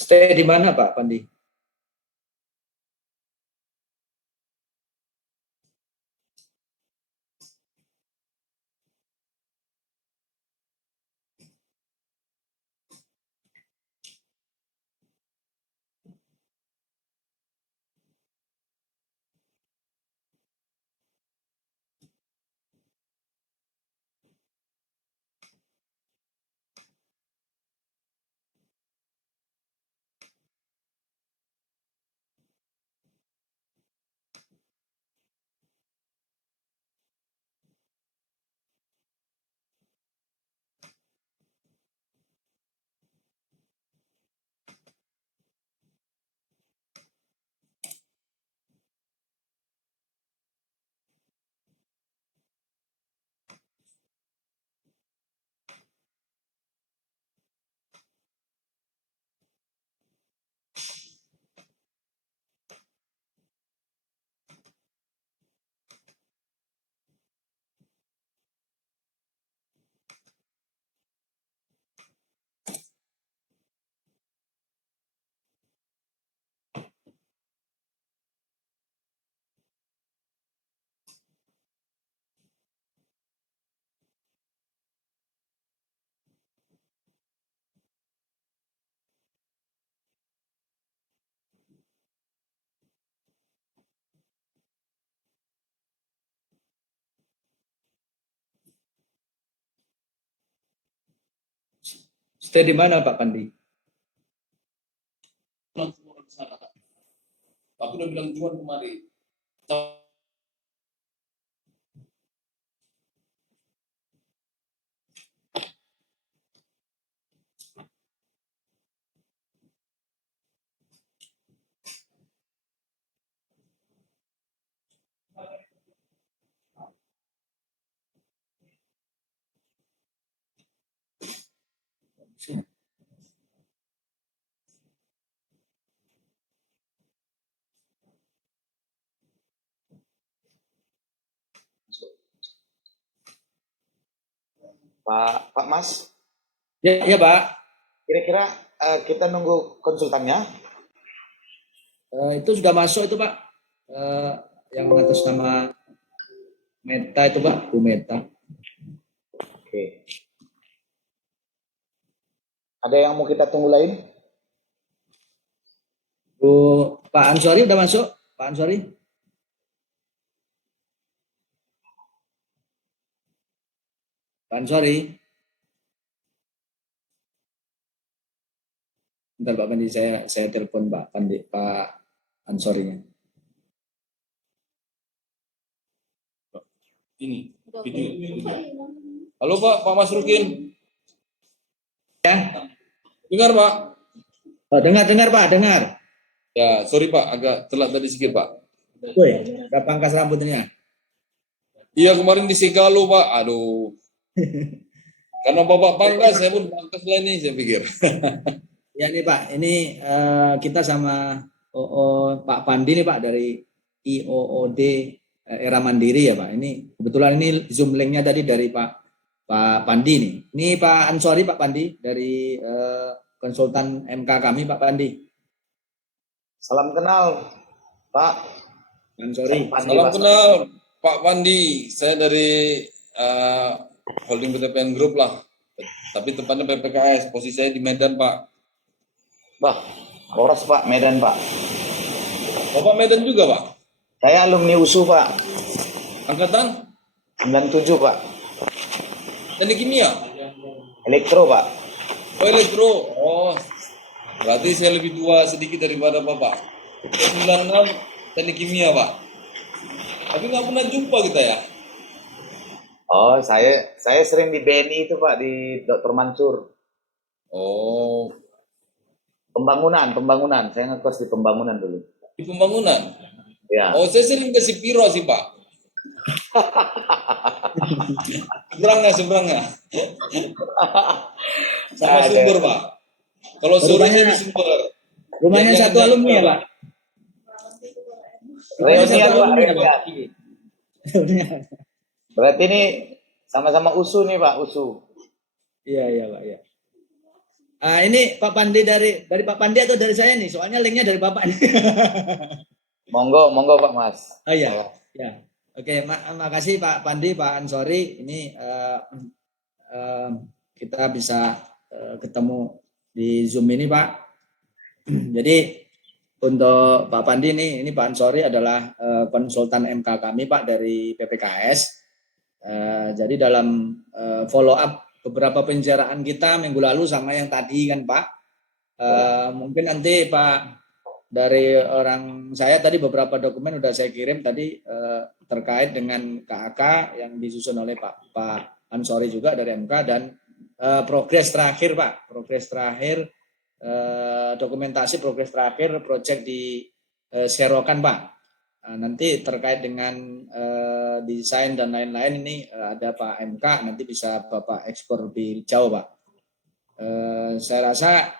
Stay di mana Pak Pandi? Stay di mana Pak Pandi? Aku udah bilang Juan kemarin. Pak Mas, Ya Pak. kira-kira kita nunggu konsultannya? Itu sudah masuk itu Pak. Yang atas nama Meta itu Pak, Bu Meta. Oke. Ada yang mau kita tunggu lain? Bu Pak Ansori udah masuk? Pak Ansori? Pak Ansori? Bentar Pak Pandi, saya telepon Pak Pandi, Pak Ansorinya. Ini video. Halo Pak Mas Rukin. Ya. Dengar Pak? Oh, dengar Pak, dengar. Ya, sorry Pak, agak telat tadi sedikit Pak. Woi, udah pangkas rambutnya. Iya kemarin di Sigalo Pak, aduh. Karena Bapak pangkas, saya pun pangkas lah ini, saya pikir. Ya nih Pak, ini kita sama Pak Pandi nih Pak dari IOOD Era Mandiri ya Pak. Ini kebetulan ini Zoom link-nya tadi dari Pak Pandi nih. Ini Pak Ansori Pak Pandi dari konsultan MK kami Pak Pandi. Salam kenal, Pak Ansori. Salam kenal Pak Pandi, saya dari Holding BTPN Group lah. Tapi tempatnya PPKS, posisi saya di Medan Pak. Bah, Polres Pak, Medan Pak. Bapak Medan juga Pak? Saya alumni USU Pak. Angkatan? 97 Pak. Teknik kimia? Elektro Pak. Oh elektro, oh berarti saya lebih tua sedikit daripada Bapak. 96 teknik kimia Pak. Tapi nggak pernah jumpa kita ya? Oh, saya sering di BNI itu Pak, di Dr. Mansur. Oh, Pembangunan. Saya ngekos di pembangunan dulu. di pembangunan? Ya. Oh, saya sering ke Sipiro sih Pak. Seberangnya. Sama Sumber Pak. Kalau sore saya di Sumber. Rumahnya satu alumni ya Pak? Reunian Pak, reunian. Berarti ini sama-sama USU nih Pak, USU. Iya Pak ya. Ini Pak Pandi dari Pak Pandi atau dari saya nih? Soalnya linknya dari Bapak nih. Monggo, monggo Pak Mas. Oh iya, Saya ya. Oke, makasih Pak Pandi, Pak Ansori. Ini eh, kita bisa ketemu di Zoom ini, Pak. Jadi untuk Pak Pandi ini Pak Ansori adalah konsultan MK kami, Pak, dari PPKS. Jadi dalam follow up beberapa pembicaraan kita minggu lalu sama yang tadi kan, Pak. Mungkin nanti Pak, dari orang saya tadi beberapa dokumen udah saya kirim tadi terkait dengan KAK yang disusun oleh Pak Ansori juga dari MK, dan progres terakhir, Pak, progres terakhir dokumentasi progres terakhir proyek di Serokan, Pak. Nanti terkait dengan desain dan lain-lain ini ada Pak MK, nanti bisa Bapak ekspor lebih jauh, Pak. Saya rasa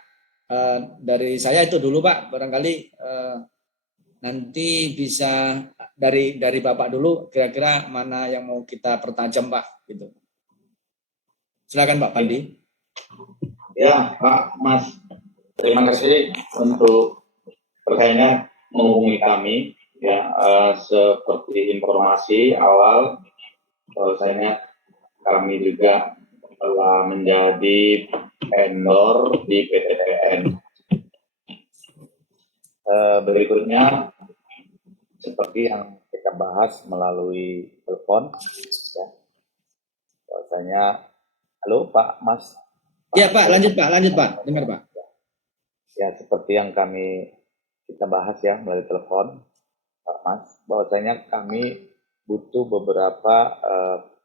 dari saya itu dulu, Pak. Barangkali nanti bisa dari Bapak dulu, kira-kira mana yang mau kita pertajam, Pak, gitu. Silakan Pak Pandi. Ya, Pak Mas, terima kasih untuk pertanyaannya menghubungi kami. Ya, seperti informasi awal, bahwasanya kami juga telah menjadi vendor di PTPN. Berikutnya, seperti yang kita bahas melalui telepon, ya, bahwasanya, halo Pak Mas. Ya Pak, lanjut Pak, dengar Pak. Ya, seperti yang kita bahas ya melalui telepon, Pak Mas, bahwasanya kami butuh beberapa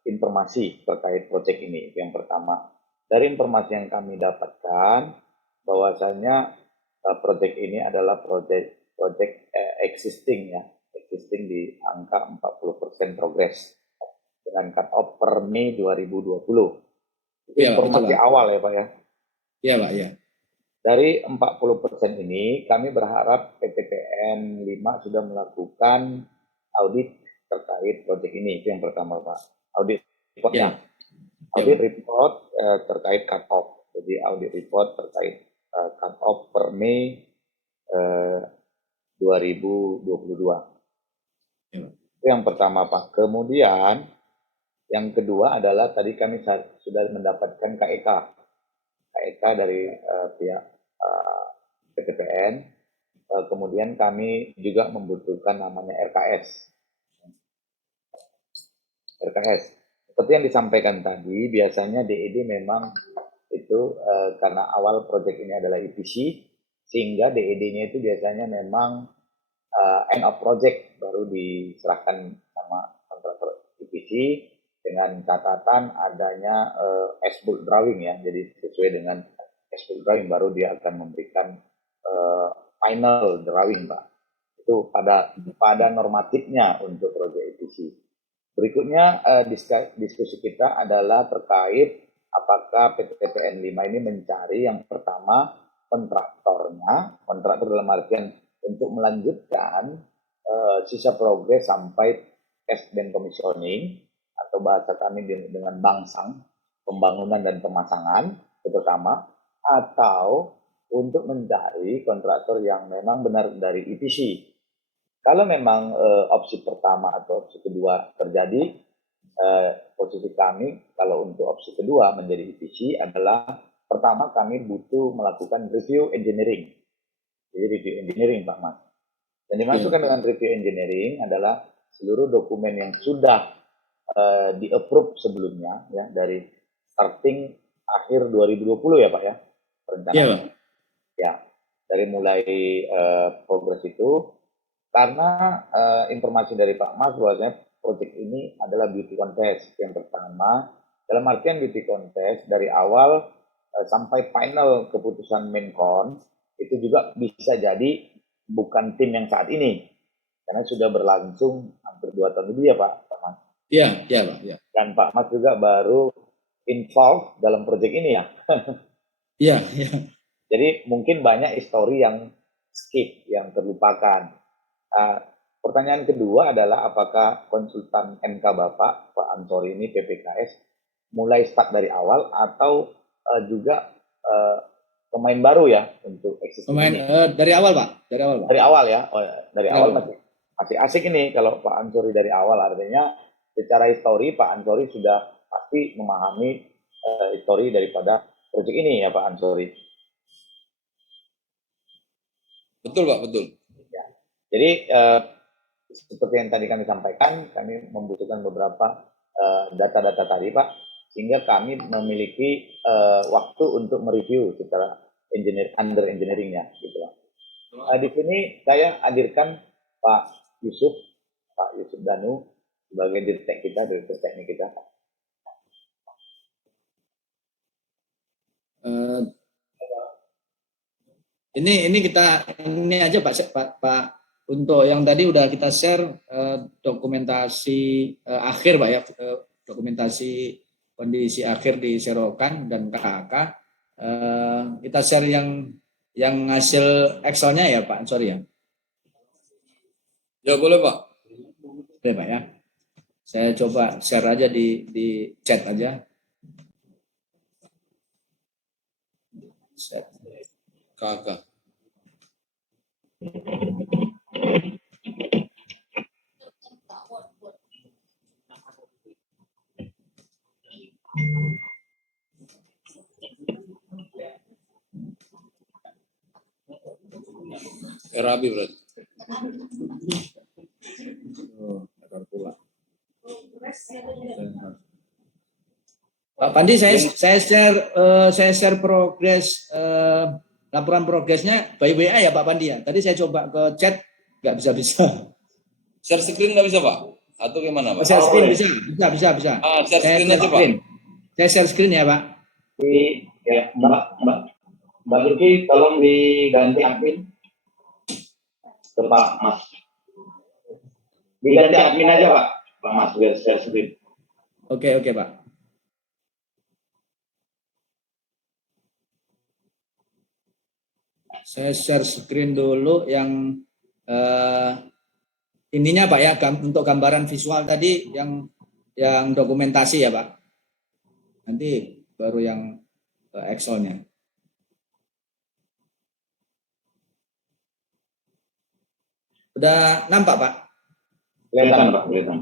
informasi terkait proyek ini. Yang pertama, dari informasi yang kami dapatkan, bahwasanya proyek ini adalah proyek existing ya, existing di angka 40% progres dengan cut off per Mei 2020. Itu Ya, informasi betul, Pak. awal ya Pak ya. Iya Pak, ya. Dari 40% ini, kami berharap PTPN 5 sudah melakukan audit terkait proyek ini. Itu yang pertama, Pak. Audit reportnya. Audit report terkait cut-off. Jadi audit report terkait cut-off per Mei 2022. Itu yang pertama, Pak. Kemudian, yang kedua adalah tadi kami sudah mendapatkan KEK. KEK dari pihak PTPN, kemudian kami juga membutuhkan namanya RKS. RKS. Seperti yang disampaikan tadi, biasanya DED memang itu karena awal proyek ini adalah EPC, sehingga DED-nya itu biasanya memang end of project baru diserahkan sama kontraktor EPC dengan catatan adanya as-built drawing ya. Jadi sesuai dengan as-built drawing baru dia akan memberikan final drawing, Pak. Itu pada normatifnya untuk proyek EPC. Berikutnya diskusi kita adalah terkait apakah PTPN 5 ini mencari yang pertama kontraktornya, kontraktor dalam artian untuk melanjutkan sisa progres sampai test dan commissioning, atau bahasa kami dengan bangsang, pembangunan dan pemasangan, itu pertama, atau untuk mencari kontraktor yang memang benar dari EPC. Kalau memang opsi pertama atau opsi kedua terjadi, posisi kami kalau untuk opsi kedua menjadi EPC adalah pertama kami butuh melakukan review engineering. Jadi review engineering, Pak Mas. Dan dimasukkan dengan review engineering adalah seluruh dokumen yang sudah di-approve sebelumnya ya, dari starting akhir 2020 ya Pak ya, rencananya. Ya, dari mulai progres itu, karena informasi dari Pak Mas bahwasanya proyek ini adalah beauty contest yang pertama, dalam artian beauty contest dari awal sampai final keputusan Menkon itu juga bisa jadi bukan tim yang saat ini, karena sudah berlangsung hampir 2 tahun lebih ya Pak Mas. Iya, Pak. Ya. Dan Pak Mas juga baru involved dalam proyek ini ya. Iya. Jadi mungkin banyak histori yang skip, yang terlupakan. Pertanyaan kedua adalah apakah konsultan MK Bapak, Pak Ansori ini PPKS, mulai start dari awal atau juga pemain baru ya untuk existing Pemain ini. dari awal Pak, dari awal Pak. Dari awal ya, oh, dari Dari awal awal. masih asik ini kalau Pak Ansori dari awal, artinya secara histori Pak Ansori sudah pasti memahami histori daripada proyek ini ya Pak Ansori. Betul Pak, betul. Jadi seperti yang tadi kami sampaikan, kami membutuhkan beberapa data-data tadi Pak, sehingga kami memiliki waktu untuk mereview secara under engineeringnya gitu Pak. Di sini saya hadirkan Pak Yusuf Danu sebagai direktur teknik kita. Ini kita ini aja Pak untuk yang tadi udah kita share dokumentasi akhir Pak ya, dokumentasi kondisi akhir di Serokan dan KKK. Kita share yang hasil Excel-nya ya Pak, sorry ya. Ya boleh Pak. Boleh Pak ya. Saya coba share aja di chat aja. Chat. Kakak. Rabi berarti. Pak Pandi, saya share progres laporan progresnya by WA ya Pak Pandi ya. Tadi saya coba ke chat nggak bisa. Share screen nggak bisa Pak? Atau gimana Pak? Share screen bisa. Share screen aja Pak. Saya share screen ya Pak. Ya, Mbak Luki, tolong diganti admin ke Pak Mas. Diganti admin aja Pak Mas, biar share screen. Oke Pak. Saya share screen dulu yang ininya Pak ya, untuk gambaran visual tadi yang dokumentasi ya Pak. Nanti baru yang Excel-nya. Udah nampak Pak? Kelihatan Pak, kelihatan.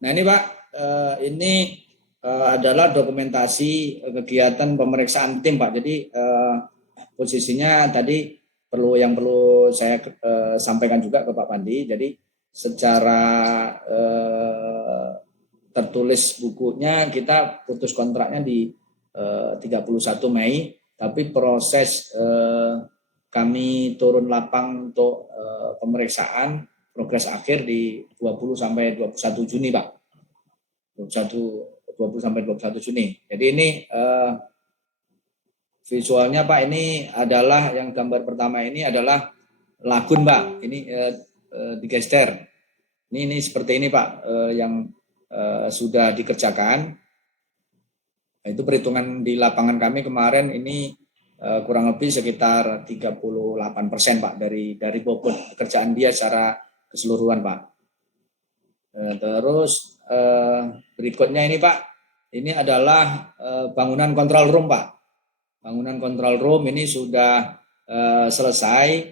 Nah ini Pak, ini adalah dokumentasi kegiatan pemeriksaan tim Pak. Jadi posisinya tadi perlu saya sampaikan juga ke Pak Pandi. Jadi secara tertulis bukunya kita putus kontraknya di 31 Mei, tapi proses kami turun lapang untuk pemeriksaan progres akhir di 20 sampai 21 Juni Pak. 20 sampai 21 Juni. Jadi ini visualnya Pak, ini adalah yang gambar pertama ini adalah lagun Pak. Ini digester. Ini seperti ini Pak yang sudah dikerjakan. Itu perhitungan di lapangan kami kemarin ini kurang lebih sekitar 38% Pak dari bobot pekerjaan dia secara keseluruhan Pak. Terus berikutnya ini Pak, ini adalah bangunan control room Pak. Bangunan control room ini sudah selesai,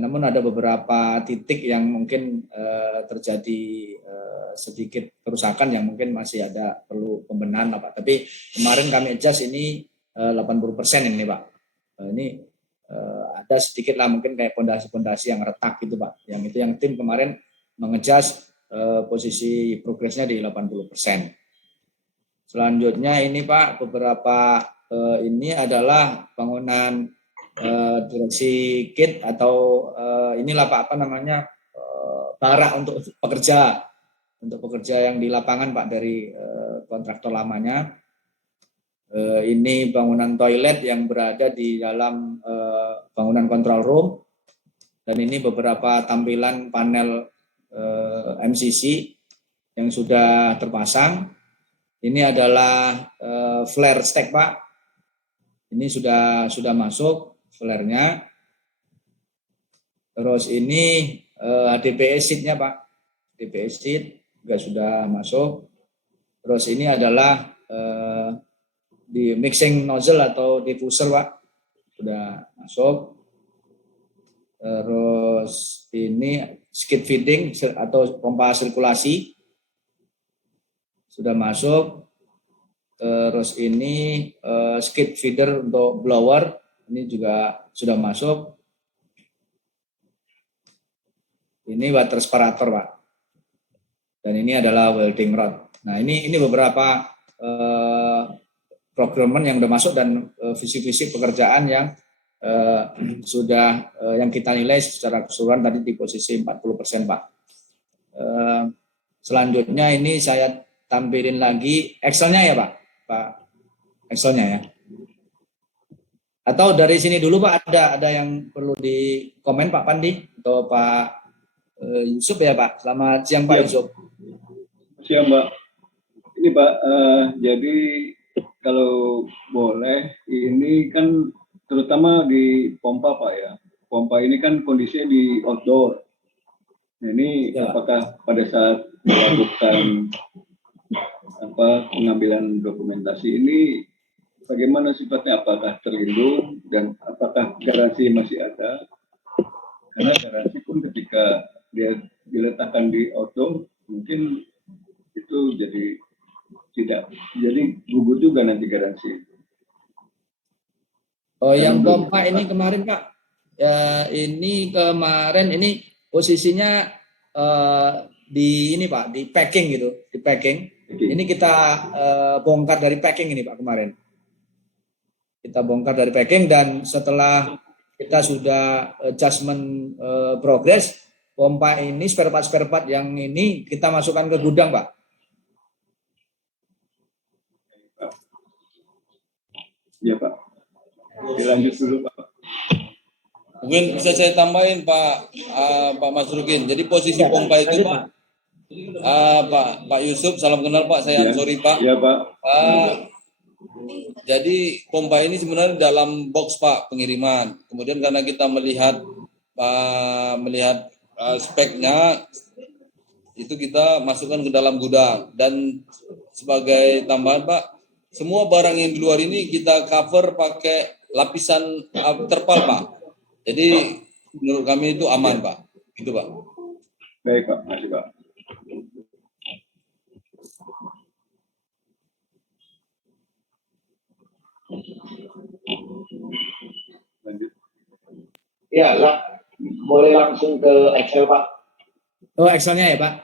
namun ada beberapa titik yang mungkin terjadi sedikit kerusakan yang mungkin masih ada perlu pembenahan Pak. Tapi kemarin kami adjust ini 80% ini Pak. Ini ada sedikit lah mungkin kayak pondasi-pondasi yang retak gitu Pak. Yang itu yang tim kemarin mengejas posisi progresnya di 80%. Selanjutnya ini Pak, beberapa ini adalah bangunan direksi kit atau inilah Pak apa namanya barak untuk pekerja yang di lapangan Pak dari kontraktor lamanya. Ini bangunan toilet yang berada di dalam bangunan control room, dan ini beberapa tampilan panel MCC yang sudah terpasang. Ini adalah flare stack Pak. Ini sudah masuk flare-nya. Terus ini HDPE sheet-nya Pak. HDPE sheet juga sudah masuk. Terus ini adalah di mixing nozzle atau diffuser Pak. sudah masuk. Terus ini skid feeding atau pompa sirkulasi sudah masuk. Terus ini skid feeder untuk blower ini juga sudah masuk. Ini water separator, Pak. Dan ini adalah welding rod. Nah, ini beberapa procurement yang sudah masuk dan visi-visi pekerjaan yang sudah yang kita nilai secara keseluruhan tadi di posisi 40%, Pak. Selanjutnya ini saya tampilin lagi Excel-nya ya, Pak Excel-nya ya. Atau dari sini dulu, Pak, ada yang perlu di komen Pak Pandi atau Pak Yusuf ya, Pak. Selamat siang, Pak Yusuf. Siang, Mbak. Ini Pak, jadi kalau boleh, ini kan terutama di pompa Pak ya. Pompa ini kan kondisinya di outdoor. Nah, ini Ya. apakah pada saat melakukan pengambilan dokumentasi ini bagaimana sifatnya? Apakah terlindung dan apakah garansi masih ada? Karena garansi pun ketika dia diletakkan di outdoor mungkin itu jadi tidak gugur juga nanti garansi. Oh, yang pompa ini kemarin, Pak. Ya, ini kemarin ini posisinya di ini, Pak, di packing gitu, di packing. Ini kita bongkar dari packing ini, Pak, kemarin. Kita bongkar dari packing dan setelah kita sudah adjustment progress, pompa ini spare part yang ini kita masukkan ke gudang, Pak. Ya Pak. Dilanjut dulu Pak. Mungkin bisa saya tambahin Pak Masrukin. Jadi posisi pompa itu Pak, Pak Yusuf, salam kenal Pak. Saya Ya. sorry Pak. Ya Pak. Jadi pompa ini sebenarnya dalam box Pak pengiriman. Kemudian karena kita melihat speknya itu kita masukkan ke dalam gudang dan sebagai tambahan Pak, semua barang yang di luar ini kita cover pakai lapisan terpal Pak. Jadi menurut kami itu aman Pak. Gitu Pak. Baik Pak, makasih Pak. Lanjut. Ya, boleh langsung ke Excel, Pak. Oh, Excel-nya ya, Pak.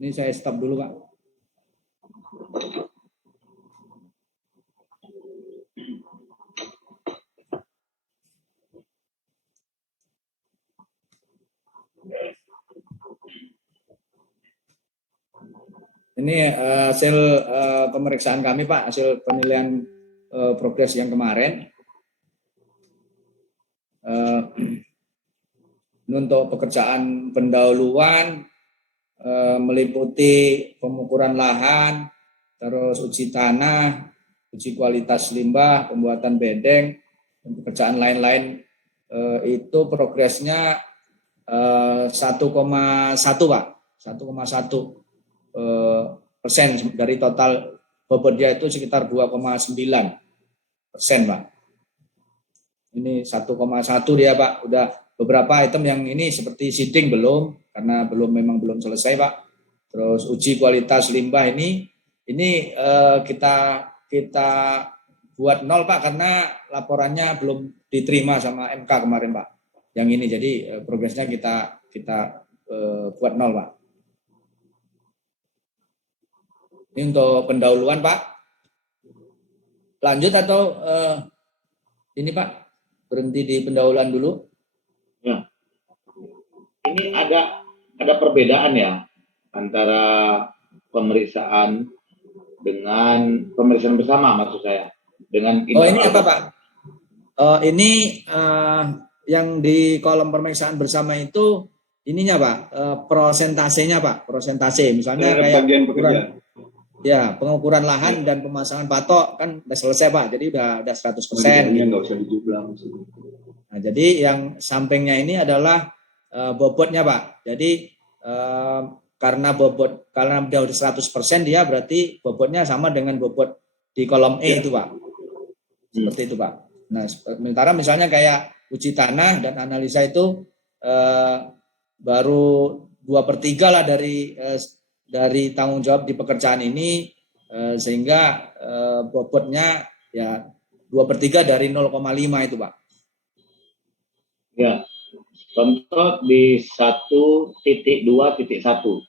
Ini saya stop dulu, Pak. Ini hasil pemeriksaan kami, Pak, hasil penilaian progres yang kemarin. Untuk pekerjaan pendahuluan meliputi pengukuran lahan, terus uji tanah, uji kualitas limbah, pembuatan bedeng, dan pekerjaan lain-lain itu progresnya 1,1 Pak, 1,1% dari total bobotnya itu sekitar 2,9%, Pak. Ini 1,1 dia, Pak. Udah beberapa item yang ini seperti seeding belum, karena memang belum selesai, Pak. Terus uji kualitas limbah ini kita buat 0, Pak, karena laporannya belum diterima sama MK kemarin, Pak. Yang ini jadi progresnya kita buat 0, Pak. Ini untuk pendahuluan, Pak. Lanjut atau ini, Pak, berhenti di pendahuluan dulu? Ya. Ini ada perbedaan ya antara pemeriksaan dengan pemeriksaan bersama, maksud saya. Dengan ini apa, Pak? Ini yang di kolom pemeriksaan bersama itu ininya, Pak, prosentasenya, Pak, prosentase. Misalnya kayak bagian pekerjaan. Ya, pengukuran lahan dan pemasangan patok kan udah selesai, Pak. Jadi udah 100%. Nggak usah dijumlah. Nah, jadi yang sampingnya ini adalah bobotnya, Pak. Jadi karena dia udah 100%, dia berarti bobotnya sama dengan bobot di kolom E itu, Pak. Seperti itu, Pak. Nah, sementara misalnya kayak uji tanah dan analisa itu baru 2/3 lah dari tanggung jawab di pekerjaan ini, sehingga bobotnya ya 2/3 dari 0,5 itu, Pak. Ya, contoh di 1.2.1.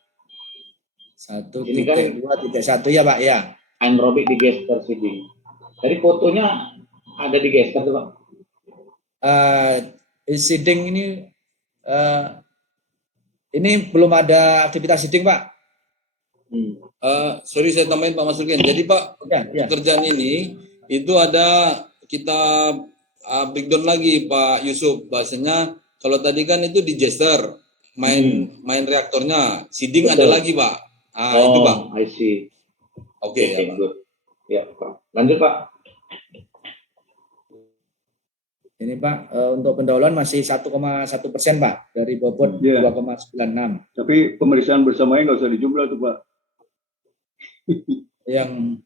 1.2.1 ya, Pak, ya. Anaerobik digester seeding. Jadi fotonya ada di gester tuh, Pak. Seeding ini belum ada aktivitas seeding, Pak. Sorry saya tambahin Pak Masrukin. Jadi Pak, Ya. pekerjaan ini itu ada kita breakdown lagi Pak Yusuf. Bahasanya kalau tadi kan itu digester, main reaktornya, seeding ada Betul. lagi Pak. Itu Pak. I see. Oke, ya, Pak. Good. Ya, Pak. Lanjut, Pak. Ini Pak, untuk pendahuluan masih 1,1% Pak dari bobot Iya. 2,96. Tapi pemeriksaan bersamanya nggak usah dijumlah tuh Pak. Yang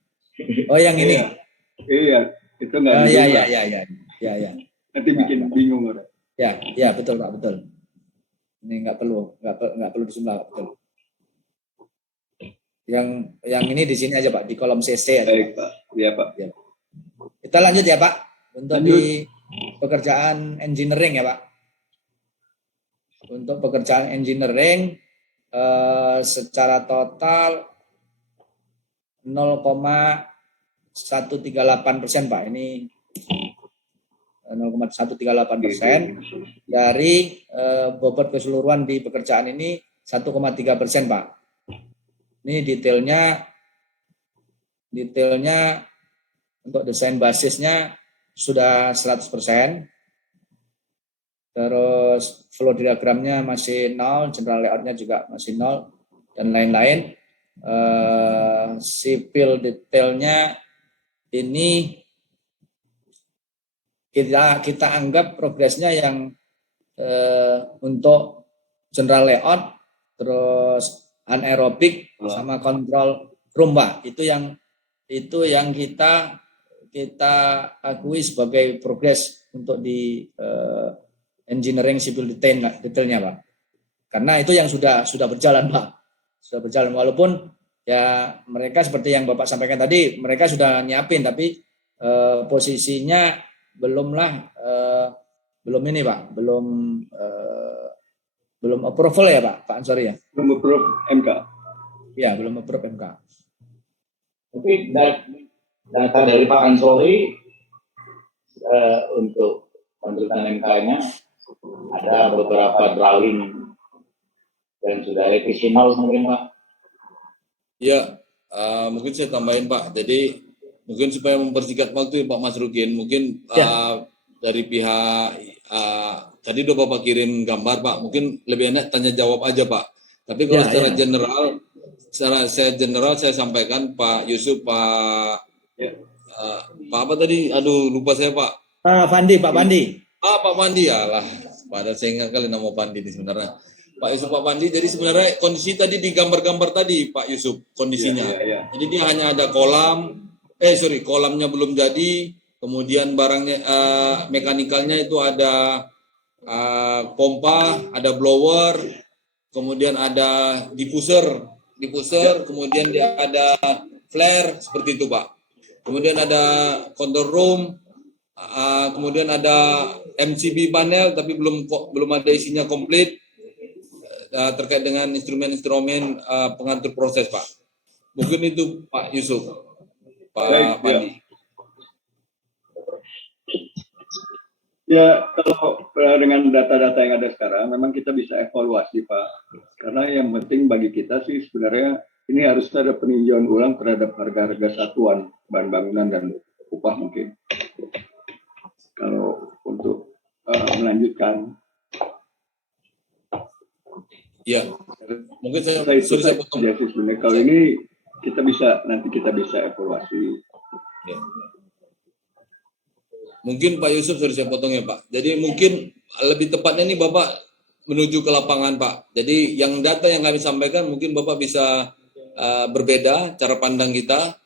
ini. Iya, itu nggak Iya. dijumlah. Ya. Nanti bikin bingung orang. Ya, betul Pak, betul. Ini nggak perlu dijumlah, betul. Yang ini di sini aja Pak, di kolom CC aja. Baik Pak, iya Pak. Kita lanjut ya Pak, untuk Lanjut. di pekerjaan engineering ya Pak. Untuk pekerjaan engineering secara total 0,138% Pak. Ini 0,138% dari bobot keseluruhan di pekerjaan ini 1,3% Pak. Ini detailnya untuk desain basisnya sudah 100%. Terus flow diagramnya masih 0, general layoutnya juga masih 0, dan lain-lain. Sipil detailnya ini kita anggap progresnya yang untuk general layout, terus anaerobik sama kontrol room Pak. Itu yang kita akui sebagai progres untuk di engineering civil detailnya Pak. Karena itu yang sudah berjalan Pak. Sudah berjalan, walaupun ya mereka seperti yang Bapak sampaikan tadi, mereka sudah nyiapin, tapi posisinya belum ini Pak, belum approval ya Pak Ansori ya. Belum approve MK. Ya, belum approve MK. Tapi data dari Pak Ansori untuk lanjutan MK-nya ada beberapa drawing dan sudah efisienal mungkin Pak. Ya, mungkin saya tambahin Pak. Jadi mungkin supaya mempersingkat waktu Pak Masrukin, mungkin dari pihak tadi udah Bapak kirim gambar Pak. Mungkin lebih enak tanya jawab aja Pak. Tapi kalau secara general saya sampaikan Pak Yusuf, Pak apa tadi? Aduh lupa saya Pak. Pak Pandi. Pak Pandi ya lah. Padahal saya ingat kali nama Pandi ini sebenarnya. Pak Yusuf, Pak Pandi. Jadi sebenarnya kondisi tadi di gambar-gambar tadi Pak Yusuf kondisinya. Jadi dia hanya ada kolamnya belum jadi. Kemudian barangnya mekanikalnya itu ada pompa, ada blower, kemudian ada diffuser, kemudian dia ada flare seperti itu Pak. Kemudian ada control room, kemudian ada MCB panel tapi belum ada isinya komplit terkait dengan instrumen-instrumen pengatur proses Pak. Mungkin itu Pak Yusuf, Pak Pandi. Ya, kalau dengan data-data yang ada sekarang, memang kita bisa evaluasi, Pak. Karena yang penting bagi kita sih sebenarnya ini harus ada peninjauan ulang terhadap harga-harga satuan bahan bangunan dan upah mungkin. Kalau untuk melanjutkan. Ya, mungkin saya potong. Ya, sebenarnya kalau ini nanti kita bisa evaluasi. Ya. Mungkin Pak Yusuf sudah saya potong ya Pak. Jadi mungkin lebih tepatnya nih Bapak menuju ke lapangan Pak. Jadi yang data yang kami sampaikan mungkin Bapak bisa berbeda cara pandang kita.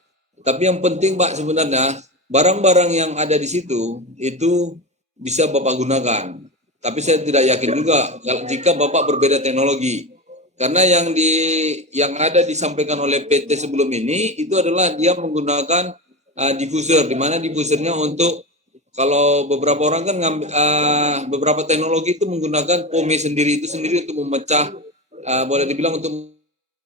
Tapi yang penting Pak sebenarnya barang-barang yang ada di situ itu bisa Bapak gunakan. Tapi saya tidak yakin juga jika Bapak berbeda teknologi. Karena yang ada disampaikan oleh PT sebelum ini itu adalah dia menggunakan diffuser, di mana diffusernya untuk kalau beberapa orang kan beberapa teknologi itu menggunakan pome sendiri untuk memecah boleh dibilang untuk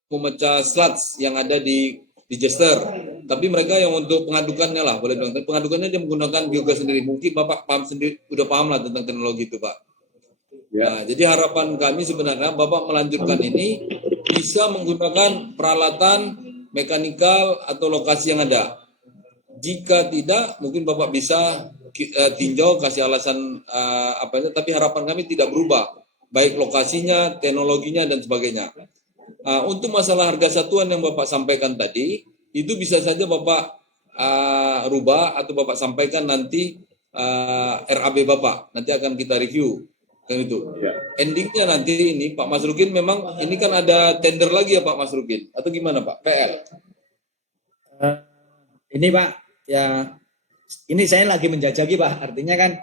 memecah sludge yang ada di jester. Tapi mereka yang untuk pengadukannya lah, boleh bilang. Pengadukannya dia menggunakan biogas sendiri. Mungkin Bapak paham sendiri, udah paham lah tentang teknologi itu, Pak. Ya. Nah, jadi harapan kami sebenarnya Bapak melanjutkan ini bisa menggunakan peralatan mekanikal atau lokasi yang ada. Jika tidak, mungkin Bapak bisa tinjau, kasih alasan tapi harapan kami tidak berubah. Baik lokasinya, teknologinya, dan sebagainya. Untuk masalah harga satuan yang Bapak sampaikan tadi, itu bisa saja Bapak rubah atau Bapak sampaikan nanti RAB Bapak. Nanti akan kita review. Kan itu. Ya. Endingnya nanti ini Pak Masrukin memang ini kan ada tender lagi ya Pak Masrukin? Atau gimana Pak? PL? Ini Pak, ya ini saya lagi menjajaki Pak. Artinya kan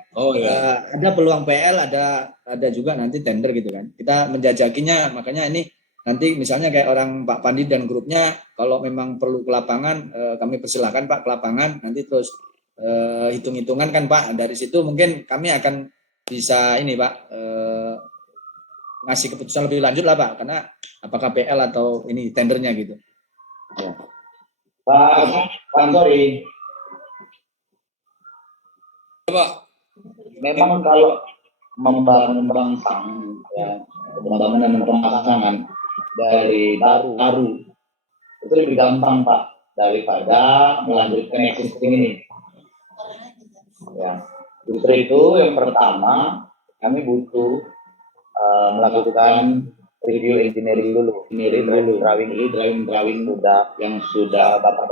ada peluang PL, ada juga nanti tender gitu kan. Kita menjajakinya, makanya ini nanti misalnya kayak orang Pak Pandi dan grupnya, kalau memang perlu ke lapangan, kami persilahkan Pak ke lapangan, nanti terus hitung-hitungan kan Pak. Dari situ mungkin kami akan bisa ini Pak, ngasih keputusan lebih lanjut lah Pak, karena apakah PL atau ini tendernya gitu. Ya. Pak Ansori, Pak. memang kalau membangkang ya, pembangunan dan pemasangan dari baru itu lebih gampang Pak daripada melanjutkan existing ini. Ya, justru itu yang pertama kami butuh melakukan review engineering dulu. Ini drawing yang sudah Bapak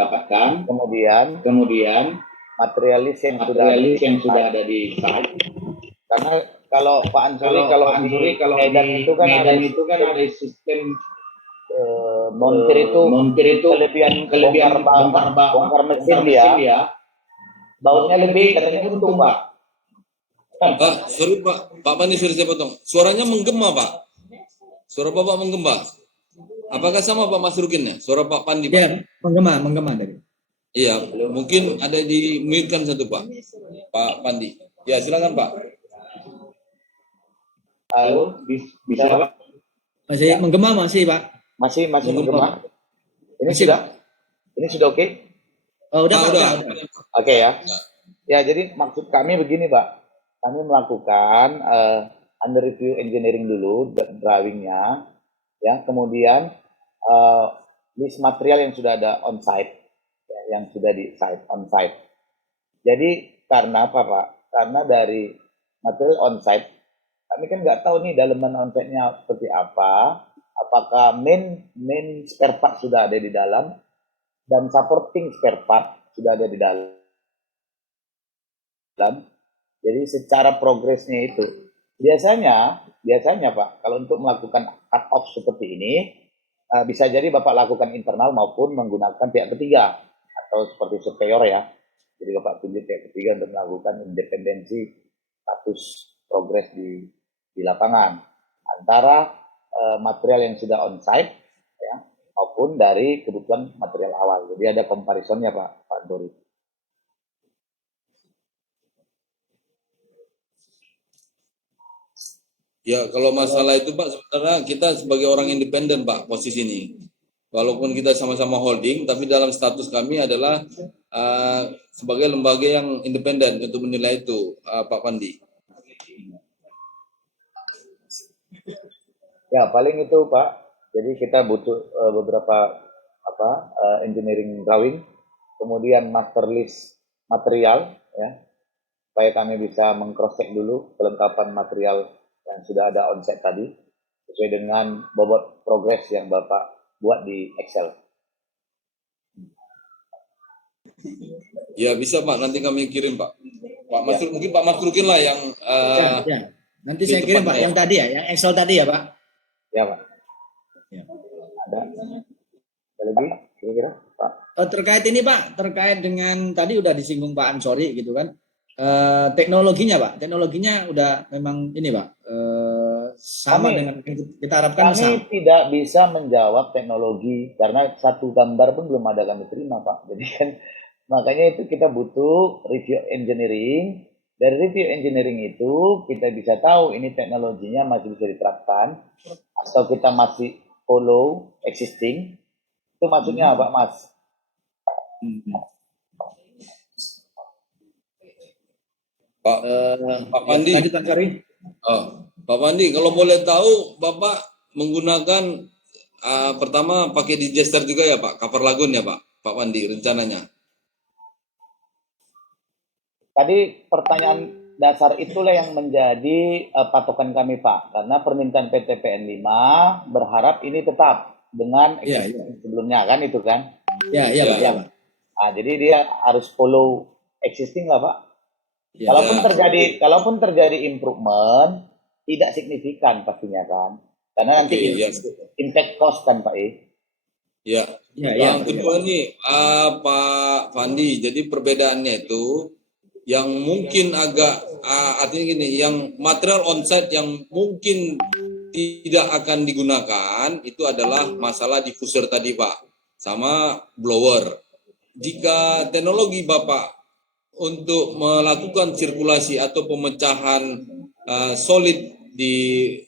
dapatkan. Kemudian materialis yang sudah ada di site. Karena kalau Pak Ansuri kalau Medan itu kan ada sistem montir itu kelebihan bongkar mesin dia bautnya lebih katanya untung Pak. Pak, sorry Pak, Pak Pandi sudah saya potong. Suaranya menggema Pak. Suara Bapak menggema. Apakah sama Pak Masrukin ya? Suara Pak Pandi Pak? Ya, menggema dari. Iya, mungkin ada di mute kan satu Pak. Pak Pandi. Ya silakan Pak. Halo, bisa Pak? Masih menggema masih Pak. Masih menggema. Ini sudah oke? Oh, udah. Oke ya. Ya, jadi maksud kami begini, Pak. Kami melakukan under review engineering dulu drawingnya, ya. Kemudian list material yang sudah ada on site, ya, yang sudah di site on site. Jadi karena apa, Pak? Karena dari material on site, kami kan nggak tahu nih daleman on site-nya seperti apa. Apakah main spare part sudah ada di dalam dan supporting spare part sudah ada di dalam. Jadi secara progresnya itu biasanya Pak, kalau untuk melakukan cut off seperti ini bisa jadi Bapak lakukan internal maupun menggunakan pihak ketiga atau seperti surveyor ya. Jadi Bapak tunjuk pihak ketiga untuk melakukan independensi status progres di lapangan antara material yang sudah on site ya maupun dari kebutuhan material awal. Jadi ada comparisonnya Pak Dori. Ya, kalau masalah itu Pak, sebenarnya kita sebagai orang independen Pak, posisi ini. Walaupun kita sama-sama holding, tapi dalam status kami adalah sebagai lembaga yang independen untuk menilai itu, Pak Pandi. Ya, paling itu Pak. Jadi kita butuh beberapa engineering drawing, kemudian master list material ya, supaya kami bisa meng-cross check dulu kelengkapan material yang sudah ada onset tadi sesuai dengan bobot progres yang Bapak buat di Excel. Ya bisa Pak, nanti kami kirim Pak. Pak Masruk, mungkin Pak Masrukin lah yang ya. Nanti saya kirim Pak, yang tadi ya, yang Excel tadi ya Pak. Ya Pak. Ya. Ada lagi kira-kira Pak? terkait ini Pak, terkait dengan tadi udah disinggung Pak Ansori gitu kan. Teknologinya Pak, teknologinya udah memang ini Pak, sama Kami dengan kita harapkan kami sama. tidak bisa menjawab teknologi karena satu gambar pun belum ada kami terima, Pak. Jadi kan makanya itu kita butuh review engineering. Dari review engineering itu kita bisa tahu ini teknologinya masih bisa diterapkan atau kita masih follow existing. Itu maksudnya apa, Mas? Hmm. Pak Pak Pandi. Lanjut Pak Ansori. Pak Pandi, kalau boleh tahu Bapak menggunakan pertama pakai digester juga ya Pak, cover lagun ya Pak Pandi rencananya. Tadi pertanyaan dasar itulah yang menjadi patokan kami, Pak. Karena permintaan PT PN 5 berharap ini tetap dengan Iya, existing sebelumnya kan itu kan. Ya, iya Pak, ya Pak. Jadi dia harus follow existing lah, Pak. Ya. Kalaupun terjadi improvement tidak signifikan pastinya kan. Karena nanti impact cost kan, Pak. Ya. Yang kedua nih Pak Fandi, jadi perbedaannya itu yang mungkin agak artinya gini, yang material onsite yang mungkin tidak akan digunakan itu adalah masalah diffuser tadi Pak, sama blower. Jika teknologi Bapak untuk melakukan sirkulasi atau pemecahan solid di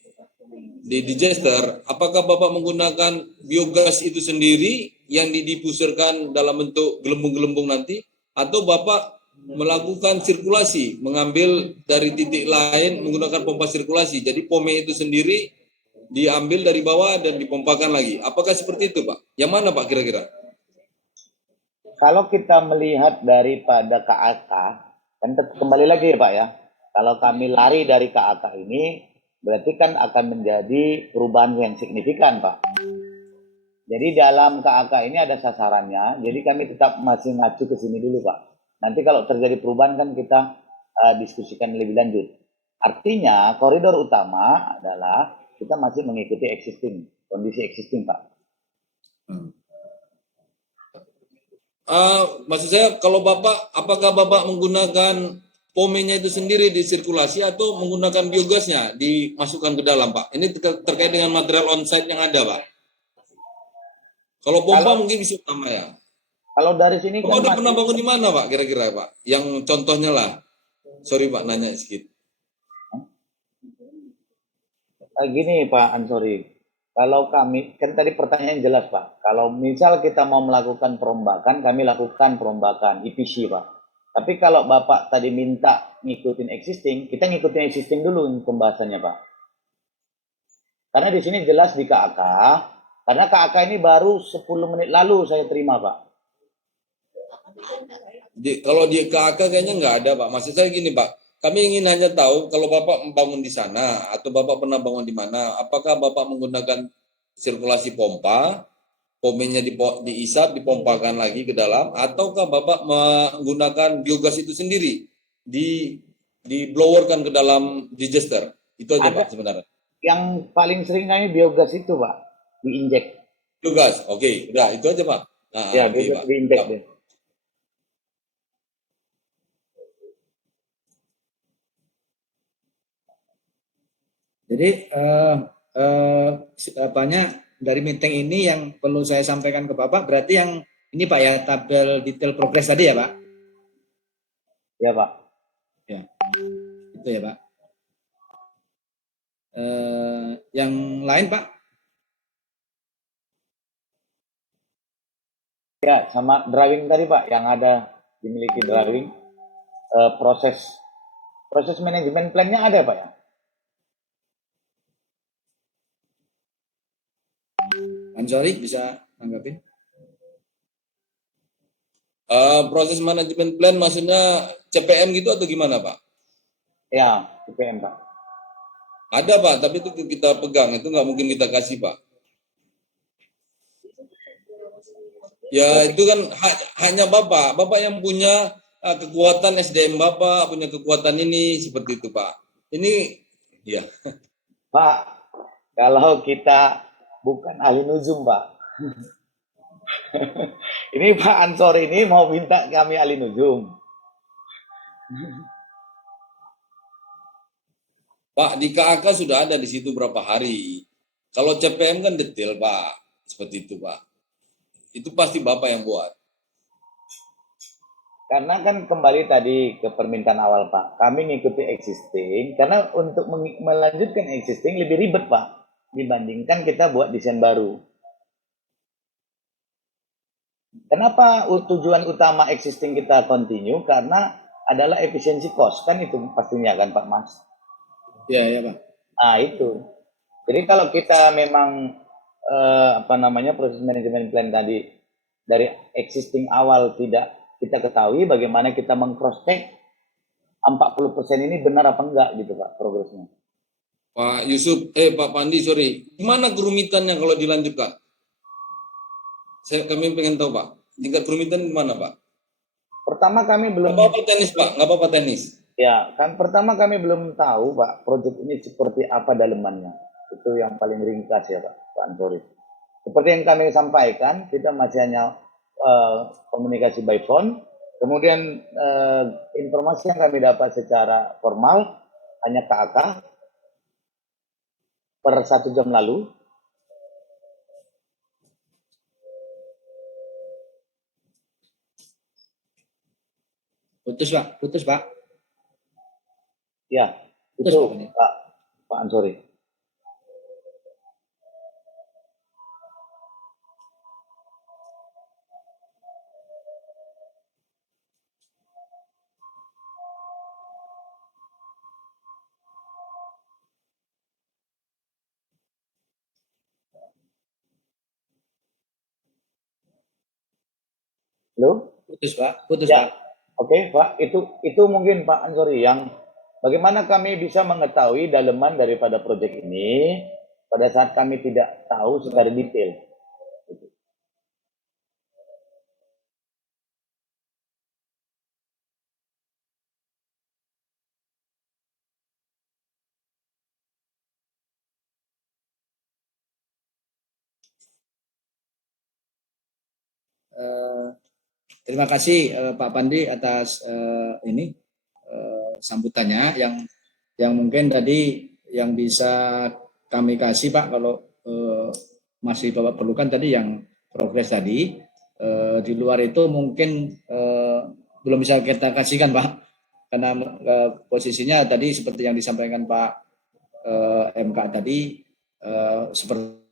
digester, apakah Bapak menggunakan biogas itu sendiri yang didiffuserkan dalam bentuk gelembung-gelembung nanti, atau Bapak melakukan sirkulasi, mengambil dari titik lain menggunakan pompa sirkulasi, jadi pome itu sendiri diambil dari bawah dan dipompakan lagi. Apakah seperti itu Pak? Yang mana Pak kira-kira? Kalau kita melihat daripada KAK, kan kembali lagi ya Pak ya, kalau kami lari dari KAK ini, berarti kan akan menjadi perubahan yang signifikan Pak. Jadi dalam KAK ini ada sasarannya, jadi kami tetap masih ngacu ke sini dulu Pak. Nanti kalau terjadi perubahan kan kita diskusikan lebih lanjut. Artinya koridor utama adalah kita masih mengikuti kondisi existing Pak. Maksud saya kalau Bapak, apakah Bapak menggunakan pomenya itu sendiri di sirkulasi atau menggunakan biogasnya dimasukkan ke dalam Pak? Ini terkait dengan material onsite yang ada Pak. Kalau pompa mungkin bisa sama ya. Kalau dari sini Bapak udah pernah bangun di mana Pak kira-kira Pak? Yang contohnya lah. Sorry Pak nanya sedikit. Gini Pak Ansori, kalau kami, kan tadi pertanyaan jelas Pak, kalau misal kita mau melakukan perombakan, kami lakukan perombakan EPC Pak. Tapi kalau Bapak tadi minta ngikutin existing, kita ngikutin existing dulu pembahasannya Pak. Karena di sini jelas di KAK, karena KAK ini baru 10 menit lalu saya terima Pak. Kalau di KAK kayaknya nggak ada Pak. Maksud saya gini Pak, kami ingin hanya tahu kalau Bapak membangun di sana atau Bapak pernah bangun di mana, apakah Bapak menggunakan sirkulasi pompa, pomenya diisap, dipompakan lagi ke dalam, ataukah Bapak menggunakan biogas itu sendiri, diblowerkan ke dalam digester? Itu aja Pak sebenarnya. Yang paling sering kami biogas itu Pak, diinjek. Biogas, oke, udah itu aja Pak. Nah, ya, biogas diinjek deh. Jadi apanya dari meeting ini yang perlu saya sampaikan ke Bapak berarti yang ini Pak ya, tabel detail progres tadi ya Pak? Ya Pak. Ya, itu ya Pak. Yang lain Pak? Ya, sama drawing tadi Pak, yang ada dimiliki drawing. Proses manajemen plan-nya ada Pak ya? Ansori bisa tanggapin? Proses manajemen plan maksudnya CPM gitu atau gimana Pak? Ya, CPM Pak. Ada Pak, tapi itu kita pegang, itu nggak mungkin kita kasih Pak. Ya itu kan hanya Bapak yang punya kekuatan SDM Bapak, punya kekuatan ini, seperti itu Pak. Ini, ya. Pak, kalau kita bukan ahli nuzum Pak. Ini Pak Ansor ini mau minta kami alih nujum. Pak, di KAK sudah ada di situ berapa hari. Kalau CPM kan detail, Pak. Seperti itu, Pak. Itu pasti Bapak yang buat. Karena kan kembali tadi ke permintaan awal Pak, kami mengikuti existing, karena untuk melanjutkan existing lebih ribet Pak, dibandingkan kita buat desain baru. Kenapa tujuan utama existing kita continue? Karena adalah efisiensi cost, kan itu pastinya kan Pak Mas. Ya, ya Pak. Nah itu. Jadi kalau kita memang proses manajemen plan tadi dari existing awal tidak kita ketahui bagaimana kita meng-cross check 40% ini benar apa enggak gitu Pak progresnya. Pak Yusuf, Pak Pandi, sorry. Gimana kerumitannya kalau dilanjutkan? Kami pengen tahu, Pak. Tingkat kerumitan gimana, Pak? Pertama kami belum Nggak apa-apa teknis, Pak. Nggak apa-apa teknis. ya kan pertama kami belum tahu Pak proyek ini seperti apa dalemannya. Itu yang paling ringkas ya Pak Ansori. Seperti yang kami sampaikan, kita masih hanya komunikasi by phone. Kemudian informasi yang kami dapat secara formal hanya KAK per 1 jam lalu. Putus Pak, putus Pak. Ya, Putus, itu Pak. Pak Ansori. Halo? Putus Pak, putus Ya, Pak. oke Pak. Itu mungkin Pak Ansori yang bagaimana kami bisa mengetahui daleman daripada proyek ini pada saat kami tidak tahu secara detail. Eh, Terima kasih Pak Pandi atas ini sambutannya yang mungkin tadi yang bisa kami kasih Pak kalau masih Bapak perlukan tadi yang progres tadi di luar itu mungkin belum bisa kita kasihkan Pak karena posisinya tadi seperti yang disampaikan Pak MK tadi seperti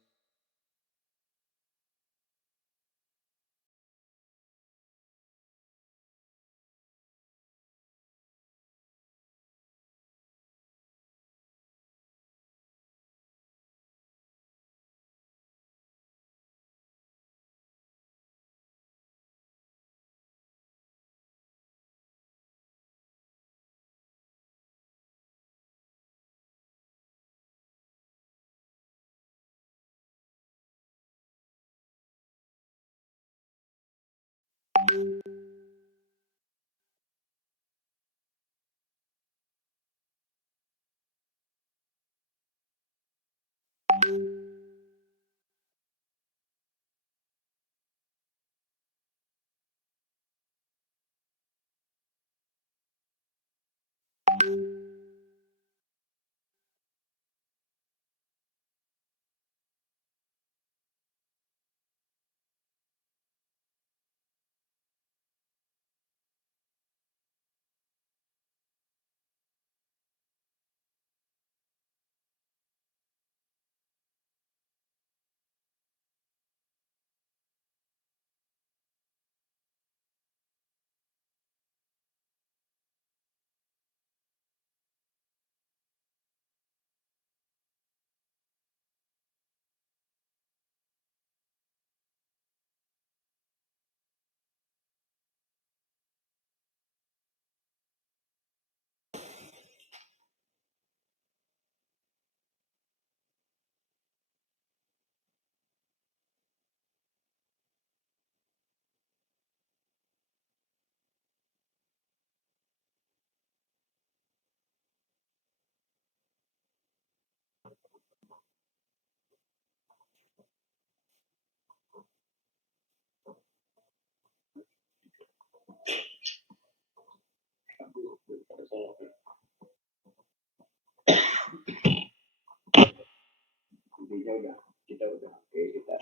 kita udah oke, kita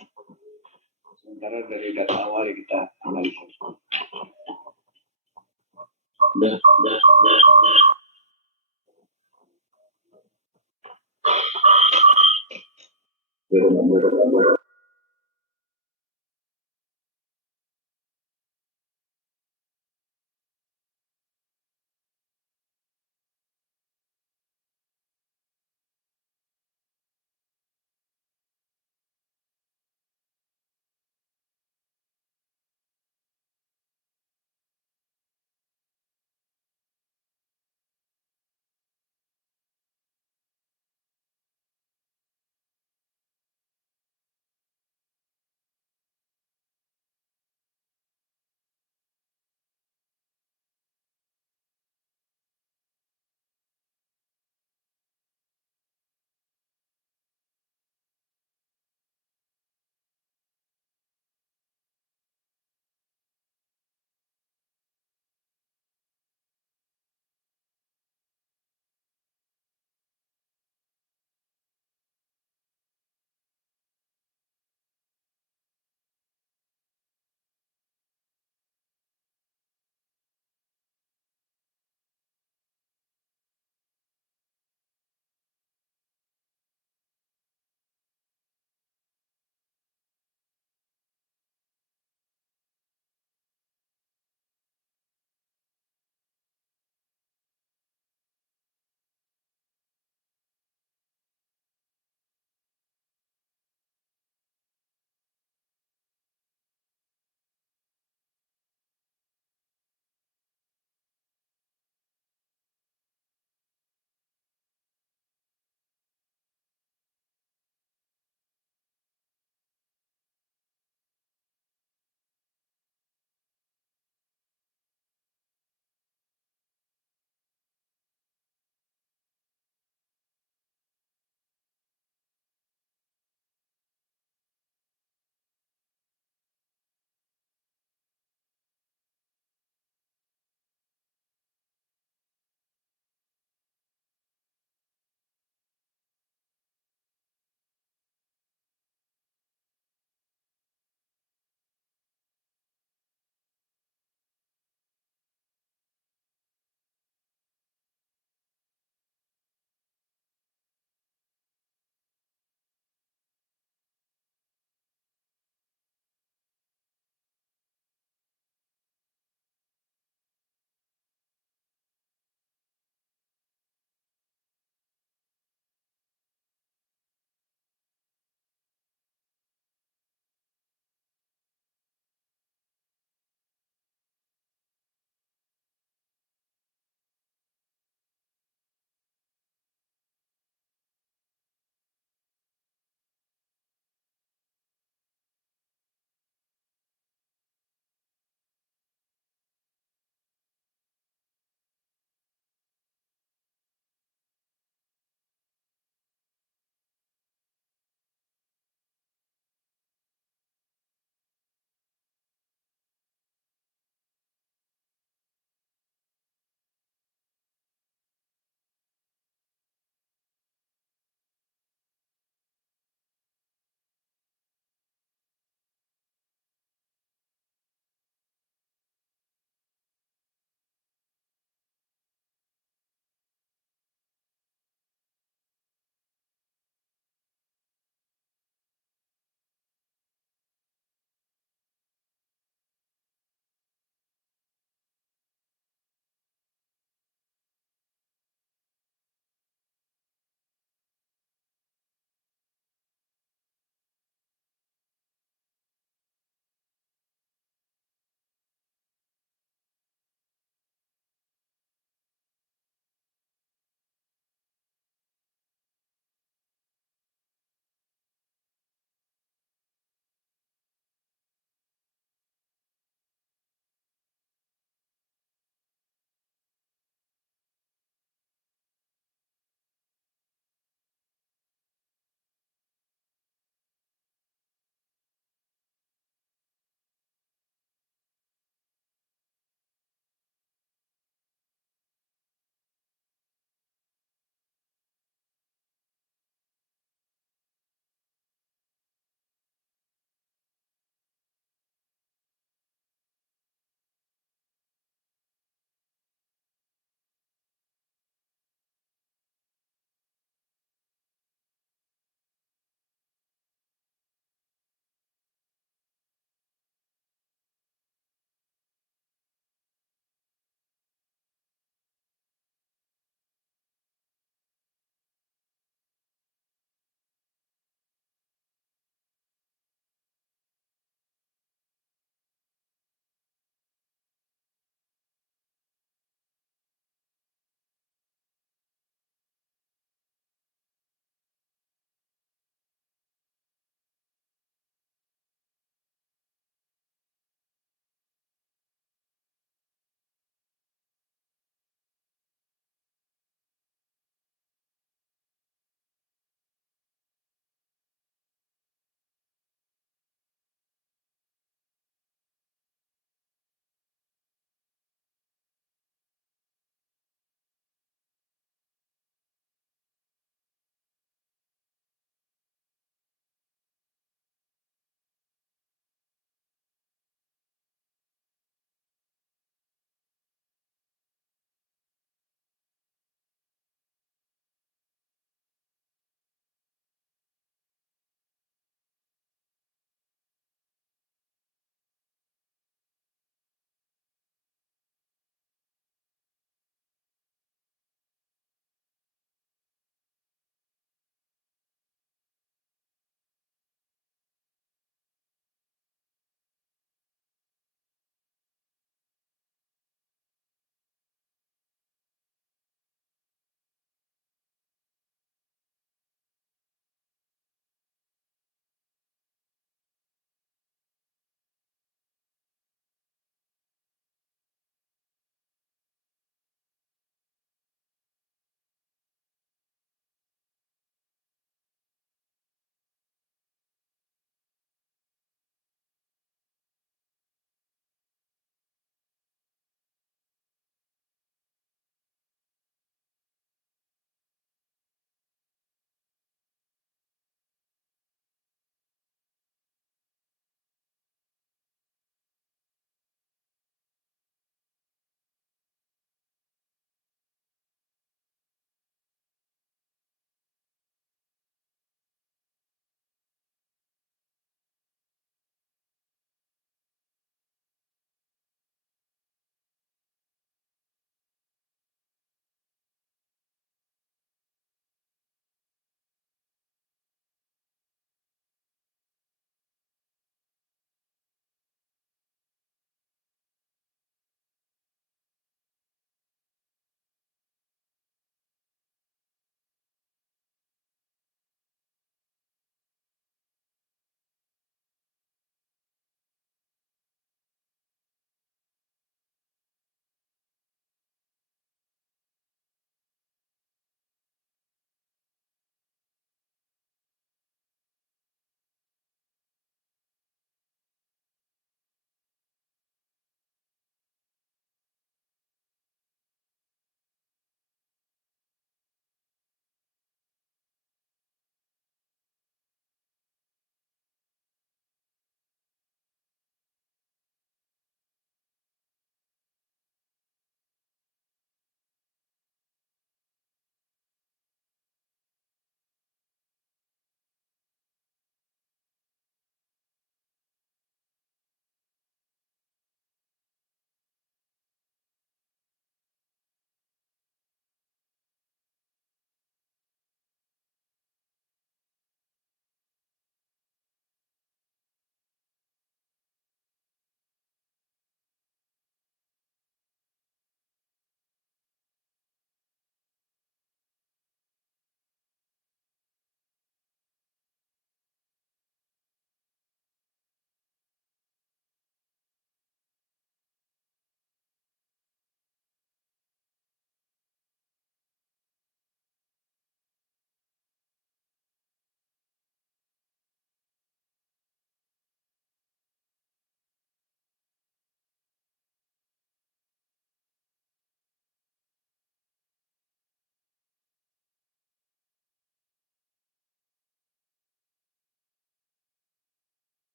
sementara dari data awal yang kita analisa. Udah.